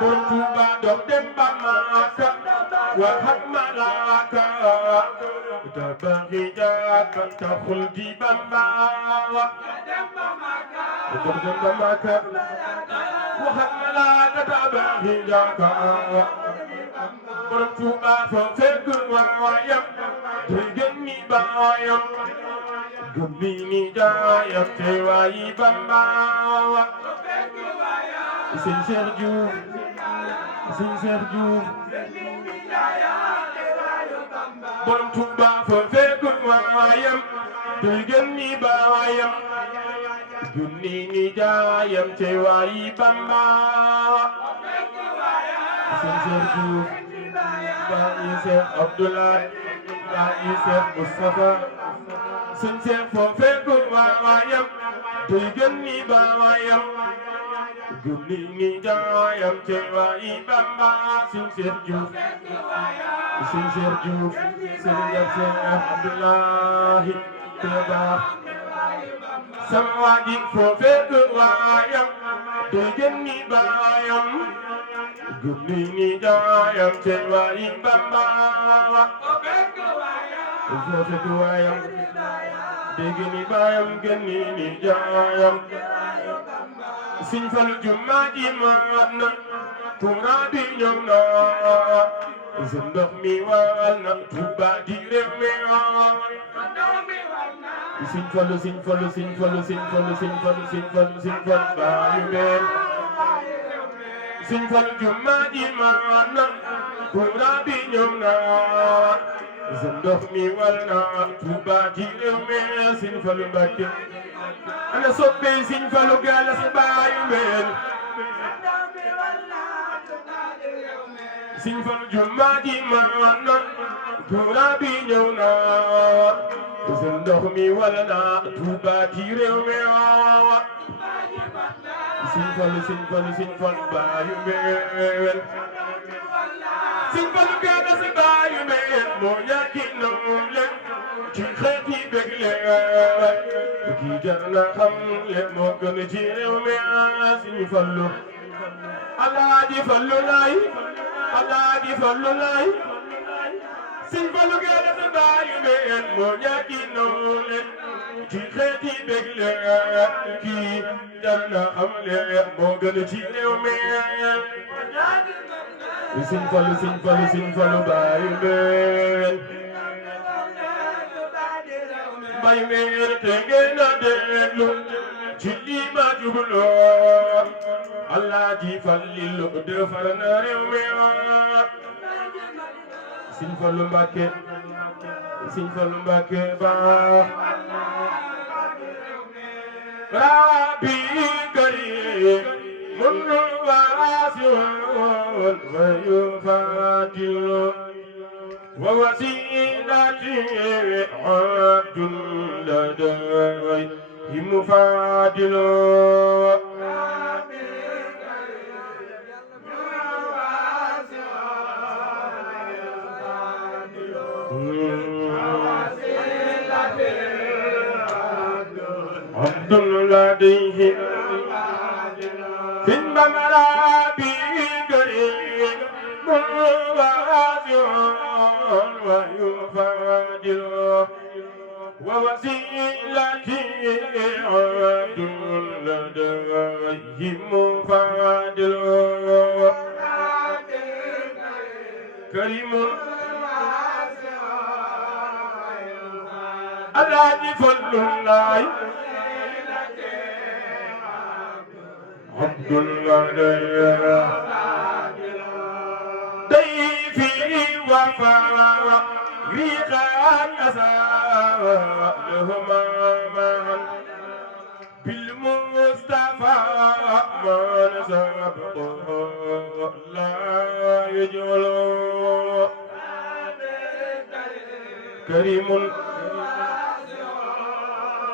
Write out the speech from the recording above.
borom Tuuba dox dem ba Maaka waxat malaaka tabaxi jaaka taxul di Bamba dox dem ba Maaka waxat malaaka tabaxi jaaka borom Tuuba foo fekk waayam te gën ni baayam gëm ni jaayam te waayi Bamba Sëñ Cheikh Diouf Sëñ Cheikh Diouf borom Tuuba foo fekk waayam te gën ni baayam gëm ni jaayam te waayi Bamba Sëñ Cheikh Diouf baayi Cheikh Abdoulaye baayi Cheikh Moustapha Sëñ Cheikh foo fekk waayam te gën ni baayam gëm ni jaayam te waayi Bamba Sëñ Cheikh Diouf Sëñ Cheikh Diouf Sëñ Cheikh Abdoulaye te baax sama waaji foo fekk waayam te gën ni baayam gëm ni jaayam te waayi Bamba foo fekk waayam te gën ni baayam gën ni jaayam Sëñ Fallu jumaa ji mat na Tuubaa bi ñëw na sa ndox mi wal na Tuubaa di réew mi Sëñ Fallu Sëñ Fallu Sëñ Fallu Sëñ Fallu Sëñ Fallu Sëñ Fallu Sëñ Fallu baayu meen Sëñ Fallu jumaa ji mat na Tuubaa bi ñëw na sa ndox mi wal na Tuubaa di réew mi Sëñ Fallu Mbàkke ana soppe Sëñ Fallu galas baayu meen Sëñ Fallu jumaa ji mat na Tuubaa bi ñëw na sa ndox mi wal na Tuubaa di réew mi Sëñ Fallu Sëñ Fallu Sëñ Fallu baayu meen Sëñ Fallu galas baayu meen moo ñaaki noom leen ci xeet yi bég leen kii jar na xam leen moo gën ci réew mi Sëñ Fallu Alaaji Fallu laay Alaaji Fallu laay Sëñ Fallu galas baayu meen moo ñaaki noom leen ci xeet yi bég leen kii jar na xam leen moo gën ci réew mi Sëñ Fallu Sëñ Fallu Sëñ Fallu baayu meen bay meen te ngeen a déglu ci lii ma jubloo Alaaji Fallilu defar na réew mi Sëñ Fallu Mbàkke Sëñ Fallu Mbàkke baax Rabbi karim mun waasi'un wa yufadilu wa wasilati abdun ladayhi mufadilu abdun ladayhi fin bamarabi karim واسع ويفادل ووسيلتي عبد لديه مفادل كريم الذي فضل الله عبد لديه وفاء ريقان أساء لهما معا بالمصطفى من سبقه لا يجعل كريم